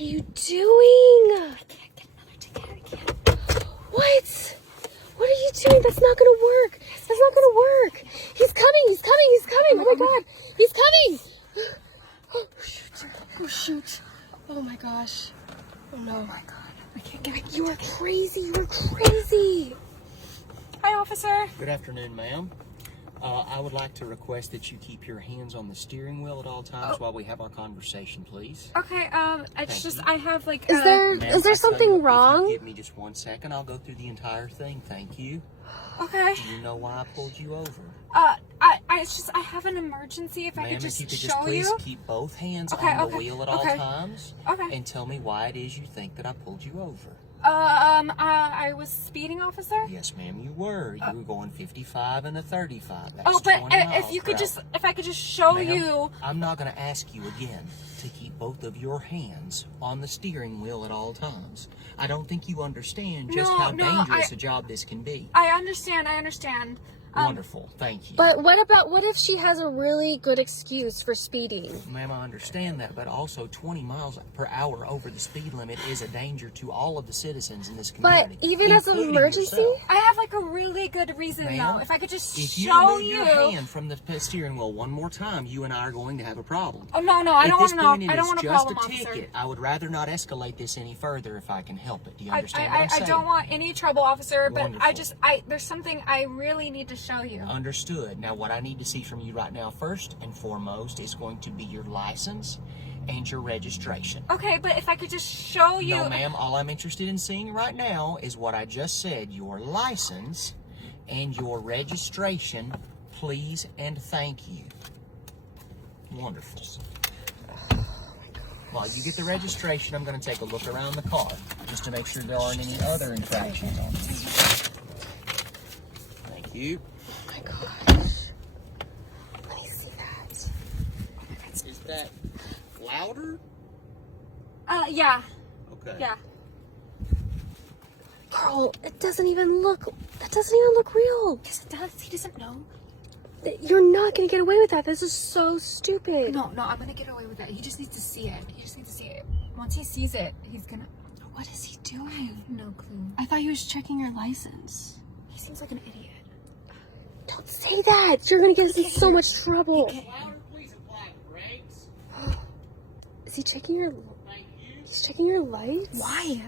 you doing? I can't get another ticket. I can't. What? What are you doing? That's not gonna work. That's not gonna work. He's coming. He's coming. He's coming. Oh my God. He's coming. Oh shoot. Oh shoot. Oh my gosh. Oh no. Oh my God. I can't get it. You are crazy. You are crazy. Hi, officer. Good afternoon, ma'am. I would like to request that you keep your hands on the steering wheel at all times while we have our conversation, please. Okay, it's just, I have like, Is there something wrong? If you give me just 1 second, I'll go through the entire thing. Thank you. Okay. Do you know why I pulled you over? It's just, I have an emergency. If I Ma'am, could just if you could show just please you. keep both hands Okay, on the okay, wheel at all okay. times. Okay. And tell me why it is you think that I pulled you over. I was speeding, officer. Yes, ma'am, you were. You were going 55 and a 35. That's Oh, but 20 miles if you per could hour. just, if I could just show Ma'am, you. I'm not going to ask you again to keep both of your hands on the steering wheel at all times. I don't think you understand just how dangerous a job this can be. I understand. Wonderful. Thank you. But what if she has a really good excuse for speeding? Ma'am, I understand that, but also 20 miles per hour over the speed limit is a danger to all of the citizens in this community. But even as an including emergency? yourself. I have like a really good reason Ma'am, though. If I could just If you show remove your hand from the steering wheel one more time, you and I are going to have a problem. Oh no, I don't want to know. At I don't want this a point, problem, it is just a officer. ticket. I would rather not escalate this any further if I can help it. Do you understand what I'm I saying? don't want any trouble, officer. But Wonderful. there's something I really need to show you. Understood. Now, what I need to see from you right now, first and foremost, is going to be your license and your registration. Okay, but if I could just show you. No, ma'am. All I'm interested in seeing right now is what I just said. Your license and your registration, please and thank you. Wonderful. While you get the registration, I'm going to take a look around the car just to make sure there aren't any other infractions on it. Thank you. Oh my gosh. Let me see that. Is that louder? Yeah. Okay. Yeah. Girl, that doesn't even look real. Yes, it does. He doesn't know. You're not gonna get away with that. This is so stupid. No, I'm gonna get away with that. He just needs to see it. Once he sees it, he's gonna. What is he doing? No clue. I thought he was checking your license. He seems like an idiot. Don't say that. You're gonna get us in so much trouble. Louder, please apply the brakes. Is he checking your? Thank you. He's checking your lights. Why?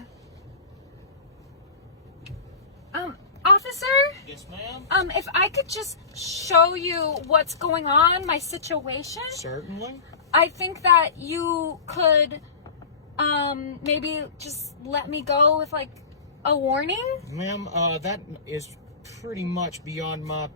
Officer? Yes, ma'am. If I could just show you what's going on, my situation, Certainly. I think that you could, maybe just let me go with like a warning. Ma'am, that is pretty much beyond my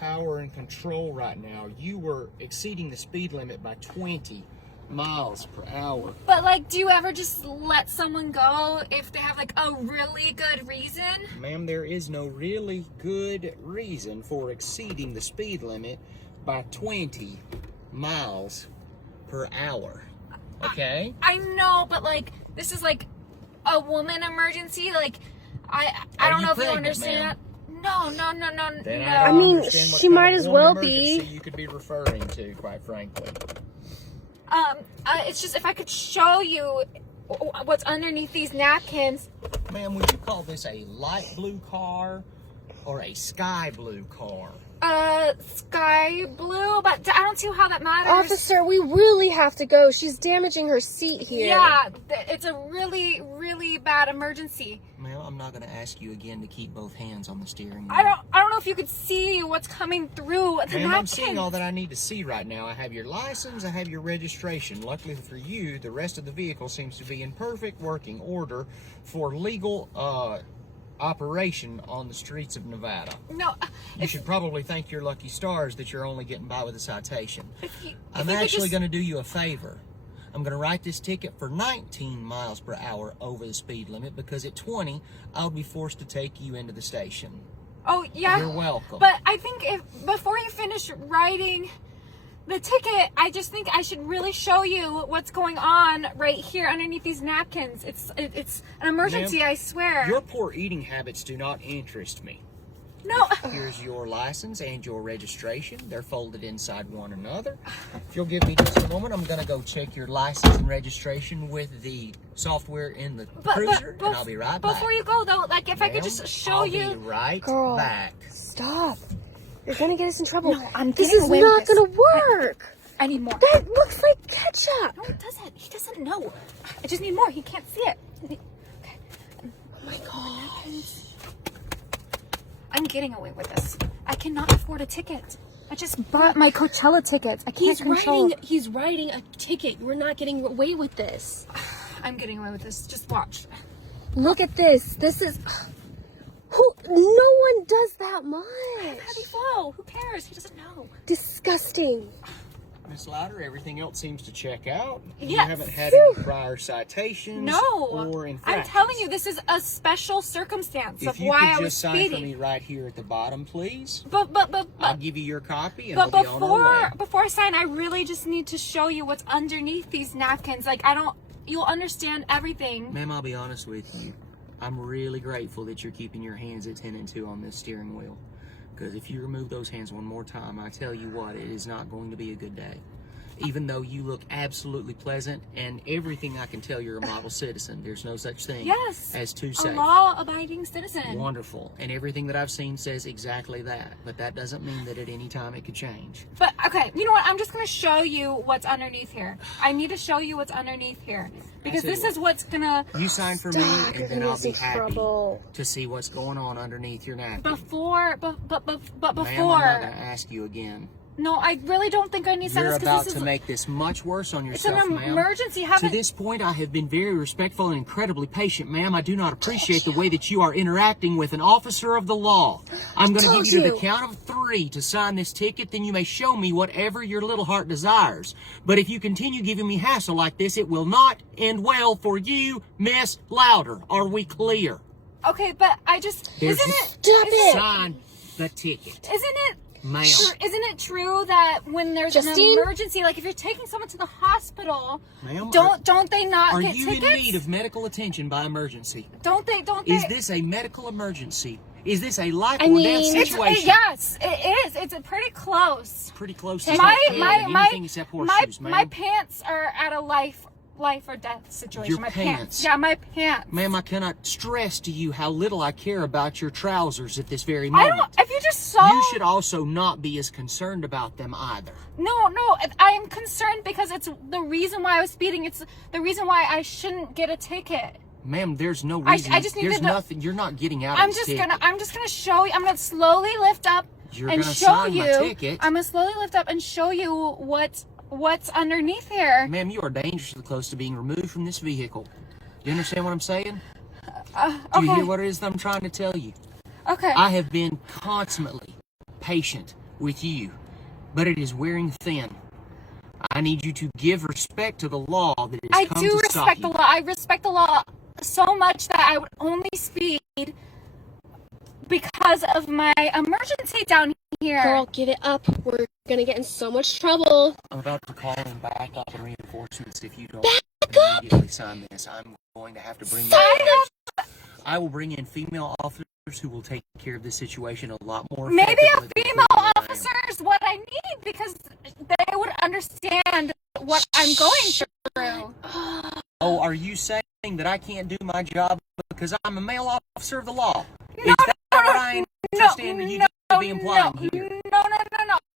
power and control right now. You were exceeding the speed limit by 20 miles per hour. But like, do you ever just let someone go if they have like a really good reason? Ma'am, there is no really good reason for exceeding the speed limit by 20 miles per hour. Okay? I know, but like, this is like a woman emergency. Like, I don't know if you pregnant, understand ma'am? that. No. Then I don't mean, understand what she kind might of as woman well emergency be. you could be referring to, quite frankly. It's just if I could show you what's underneath these napkins. Ma'am, would you call this a light blue car or a sky blue car? Sky blue, but I don't see how that matters. Officer, we really have to go. She's damaging her seat here. Yeah, it's a really, really bad emergency. Ma'am, I'm not going to ask you again to keep both hands on the steering wheel. I don't know if you could see what's coming through the Ma'am, I'm napkins. seeing all that I need to see right now. I have your license, I have your registration. Luckily for you, the rest of the vehicle seems to be in perfect working order for legal operation on the streets of Nevada. No, You should probably thank your lucky stars that you're only getting by with a citation. if I'm you could actually just- going to do you a favor. I'm going to write this ticket for 19 miles per hour over the speed limit because at 20, I'll be forced to take you into the station. Oh yeah. You're welcome. But I think before you finish writing the ticket, I just think I should really show you what's going on right here underneath these napkins. It's an emergency, Ma'am, I swear. Your poor eating habits do not interest me. No. Here's your license and your registration. They're folded inside one another. If you'll give me just a moment, I'm going to go check your license and registration with the software in the cruiser, and I'll be right back. Before you go, though, like, if I could just show you. I'll be right Girl, back. stop. You're going to get us in trouble. No, this is not going to work. I need more. That looks like ketchup. No, it doesn't. He doesn't know. I just need more. He can't see it. Okay. Oh my gosh. I'm getting away with this. I cannot afford a ticket. I just bought my Coachella tickets. I can't control. He's writing a ticket. We're not getting away with this. I'm getting away with this. Just watch. Look at this. This is... no one does that much. Heavy flow. Who cares? He doesn't know. Disgusting. Miss Louder, everything else seems to check out. You Yes. haven't had any prior citations No. or I'm infractions. telling you, this is a special circumstance If of you why could I was just sign for speeding. me right here at the bottom, please. But I'll give you your copy and But we'll be on our way. before I sign, I really just need to show you what's underneath these napkins. Like, you'll understand everything. Ma'am, I'll be honest with you. I'm really grateful that you're keeping your hands at 10 and 2 on this steering wheel. Because if you remove those hands one more time, I tell you what, it is not going to be a good day. Even though you look absolutely pleasant and everything I can tell you're a model citizen. There's no such thing as too A safe. law-abiding citizen. Wonderful. And everything that I've seen says exactly that. But that doesn't mean that at any time it could change. But, okay, you know what? I'm just going to show you what's underneath here. I need to show you what's underneath here. Because this is what's going to... You sign for me and then I'll be happy trouble. to see what's going on underneath your napkin. Before... Ma'am, I'm not going to ask you again. No, I really don't think I need You're sentence about because to make this much worse on it's yourself, an ma'am. emergency. To this point, I have been very respectful and incredibly patient, ma'am. I do not appreciate the way that you are interacting with an officer of the law. I'm going to give you to the count of 3 to sign this ticket, then you may show me whatever your little heart desires. But if you continue giving me hassle like this, it will not end well for you, Miss Louder. Are we clear? Okay, but I just... There's isn't just- it... Sign the ticket. Isn't it... Ma'am. Isn't it true that when there's Justine? an emergency, like if you're taking someone to the hospital, Ma'am, don't they not Are get you tickets? in need of medical attention by emergency? Don't they? Is this a medical emergency? Is this a life or death mean- situation? Yes, it is. It's pretty close. Pretty close to My anything except horseshoes, ma'am. my pants are at a life or death situation. Your my pants. Yeah, my pants. Ma'am, I cannot stress to you how little I care about your trousers at this very I moment. don't. If you just saw. You should also not be as concerned about them either. No. I am concerned because it's the reason why I was speeding. It's the reason why I shouldn't get a ticket. Ma'am, there's no reason. I just needed there's to- nothing. You're not getting out I'm of this just ticket. gonna show you. I'm gonna slowly lift up You're and gonna show sign you. my ticket. I'm gonna slowly lift up and show you what's underneath here. Ma'am, you are dangerously close to being removed from this vehicle. Do you understand what I'm saying? Do you Okay. hear what it is that I'm trying to tell you? Okay. I have been consummately patient with you, but it is wearing thin. I need you to give respect to the law that has I come do to stop respect you. the law. I respect the law so much that I would only speed because of my emergency down here. Girl, give it up. We're gonna get in so much trouble. I'm about to call in backup and reinforcements. If you don't immediately sign this, I'm going to have to bring I will bring in female officers who will take care of this situation a lot more Maybe a effectively than female I am. officer is what I need because they would understand what I'm going through. Oh, are you saying that I can't do my job because I'm a male officer of the law? Is that what I understand you to be implying here? No.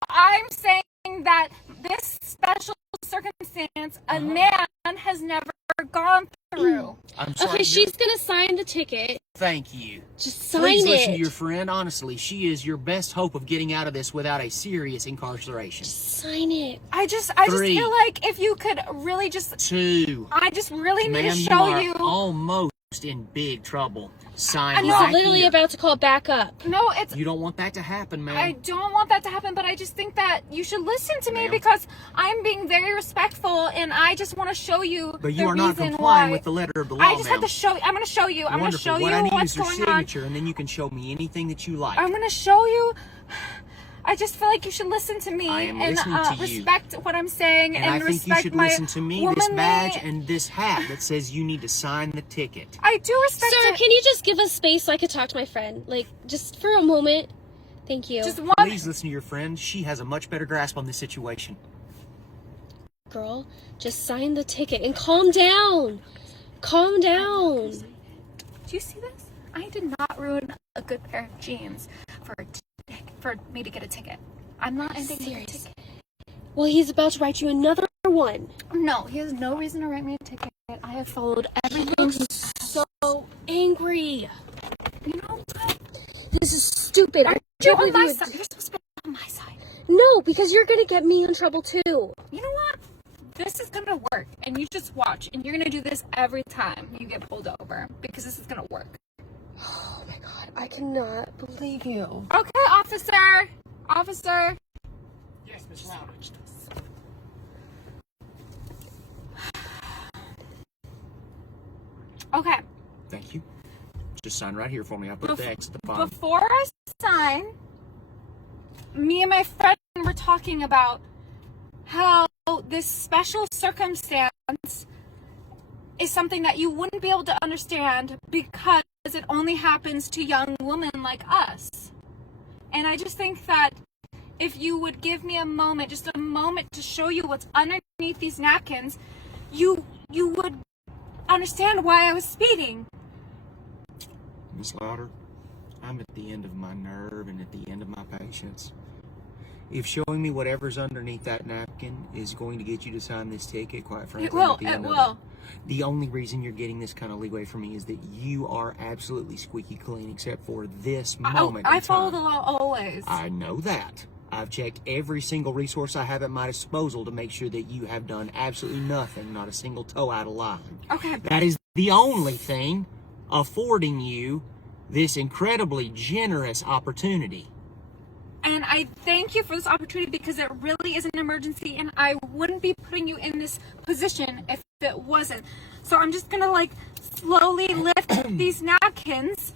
I'm saying that this special circumstance a man has never gone through. I'm sorry. Okay, she's gonna sign the ticket. Thank you. Just sign Please it. listen to your friend. Honestly, she is your best hope of getting out of this without a serious incarceration. Sign it. I just 3, feel like if you could really just 2. I just really need Ma'am, to show you you. are almost in big trouble. Sign I'm right Literally here. about to call back up. No, it's You don't want that to happen, ma'am. I don't want that to happen, but I just think that you should listen to me Ma'am. because I'm being very respectful and I just want to show you But you the are not reason complying why. with the letter of the law, I just have ma'am. to show you. I'm going to show you. I'm going to Wonderful. show What you I need what's is your going on. signature, and then you can show me anything that you like. I'm going to show you. I just feel like you should listen to me I am and listening to you. respect what I'm saying and I think you respect should my listen to me, this womanly- badge and this hat that says you need to sign the ticket. I do respect Sir, it. can you just give us space so I could talk to my friend? Like, just for a moment. Thank you. Just one. Please listen to your friend. She has a much better grasp on this situation. Girl, just sign the ticket and calm down. Calm down. Do you see this? I did not ruin a good pair of jeans for me to get a ticket. I'm not ending a ticket. Well, he's about to write you another one. No, he has no reason to write me a ticket. I have followed everything. I'm so angry. You know what? This is stupid. You're on my side. You're supposed to be on my side. No, because you're going to get me in trouble too. You know what? This is gonna work, and you just watch, and you're gonna do this every time you get pulled over, because this is gonna work. Oh my god, I cannot believe you. Okay, officer. Officer. Yes, Miss Louder. Okay. Thank you. Just sign right here for me. I put the X at the bottom. Before I sign, me and my friend were talking about how this special circumstance is something that you wouldn't be able to understand because it only happens to young women like us. And I just think that if you would give me a moment, just a moment to show you what's underneath these napkins, you would understand why I was speeding. Miss Louder, I'm at the end of my nerve and at the end of my patience. If showing me whatever's underneath that napkin is going to get you to sign this ticket, quite frankly, It will. at the It end will. of it, the only reason you're getting this kind of leeway from me is that you are absolutely squeaky clean, except for this moment. I in follow time. the law always. I know that. I've checked every single resource I have at my disposal to make sure that you have done absolutely nothing, not a single toe out of line. Okay. That is the only thing affording you this incredibly generous opportunity. And I thank you for this opportunity because it really is an emergency and I wouldn't be putting you in this position if it wasn't. So I'm just gonna like slowly lift these napkins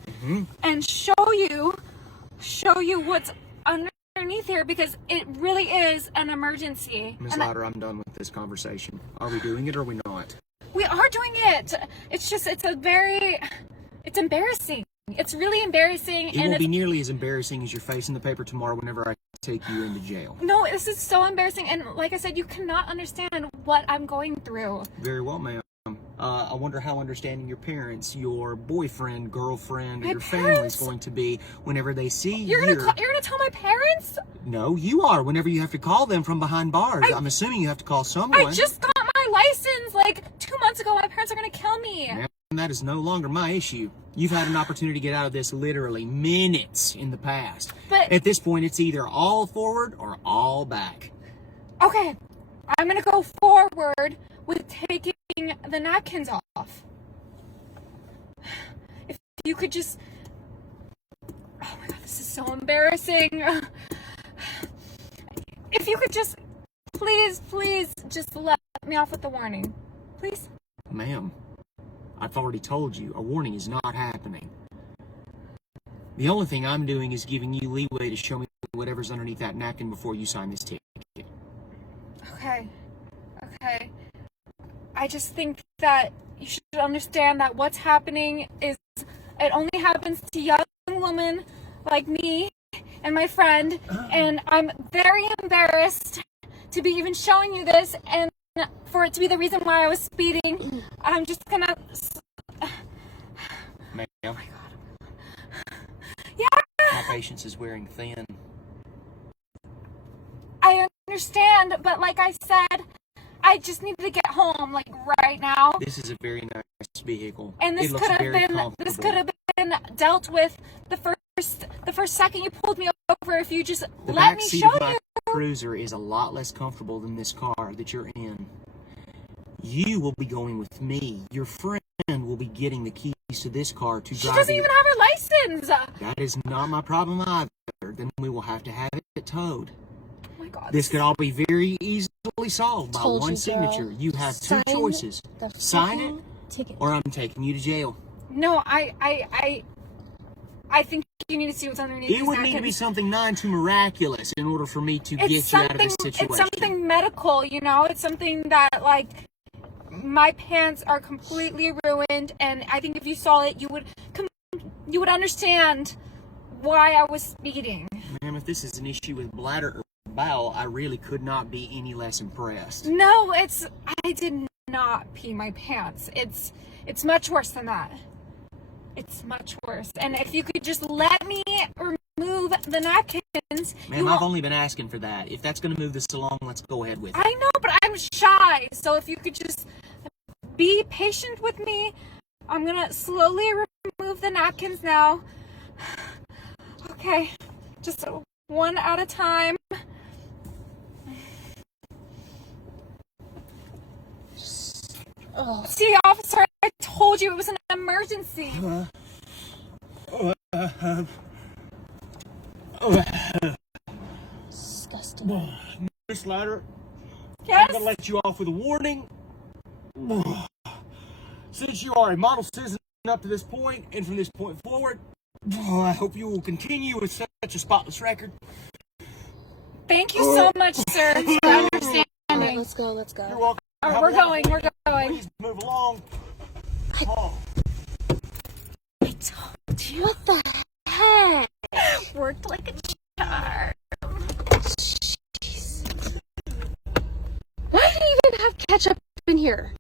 and show you what's underneath here because it really is an emergency. Ms. Louder, I'm done with this conversation. Are we doing it or are we not? We are doing it. It's just, it's embarrassing. It's really embarrassing. It won't be nearly as embarrassing as your face in the paper tomorrow whenever I take you into jail. No, this is so embarrassing. And like I said, you cannot understand what I'm going through. Very well, ma'am. I wonder how understanding your parents, your boyfriend, girlfriend, and your family is going to be whenever they see You're gonna tell my parents? No, you are. Whenever you have to call them from behind bars. I'm assuming you have to call someone. I just got my license like 2 months ago. My parents are gonna kill me. Ma'am, that is no longer my issue. You've had an opportunity to get out of this literally minutes in the past. But at this point, it's either all forward or all back. Okay, I'm gonna go forward with taking the napkins off. If you could just... Oh my god, this is so embarrassing. If you could just... Please, just let me off with the warning. Please? Ma'am, I've already told you, a warning is not happening. The only thing I'm doing is giving you leeway to show me whatever's underneath that napkin before you sign this ticket. Okay. I just think that you should understand that what's happening is it only happens to young women like me and my friend, and I'm very embarrassed to be even showing you this and for it to be the reason why I was speeding. I'm just gonna... Ma'am? Oh my god. Yeah! My patience is wearing thin. I understand, but like I said, I just need to get home, like right now. This is a very nice vehicle. And this could have been dealt with the first second you pulled me over if you just let me show you. The Cruiser is a lot less comfortable than this car that you're in. You will be going with me. Your friend will be getting the keys to this car to drive. She doesn't even have her license. That is not my problem either. Then we will have to have it towed. Oh my god. This could all be very easily solved by one signature. Girl. You have two choices. Sign it, ticket. or I'm taking you to jail. No, I think you need to see what's underneath. It would need to be something not too miraculous in order for me to get you out of this situation. It's something medical, you know? It's something that, like, my pants are completely ruined, and I think if you saw it, you would understand why I was speeding. Ma'am, if this is an issue with bladder or bowel, I really could not be any less impressed. No, I did not pee my pants. It's much worse than that. It's much worse. And if you could just let me remove the napkins. Ma'am, I've only been asking for that. If that's going to move this along, let's go ahead with it. I know, but I'm shy. So if you could just be patient with me. I'm going to slowly remove the napkins now. Okay. Just one at a time. Oh. See, officer, I told you it was an emergency. Disgusting. Miss Ladder, Yes? I'm going to let you off with a warning. Since you are a model citizen up to this point, and from this point forward, I hope you will continue with such a spotless record. Thank you so much, sir, for understanding. All right, let's go. You're welcome. All right, Have we're a going. wonderful We're going. Please move along. Oh. I told you. What the heck? Worked like a charm. Jeez. Why do you even have ketchup in here?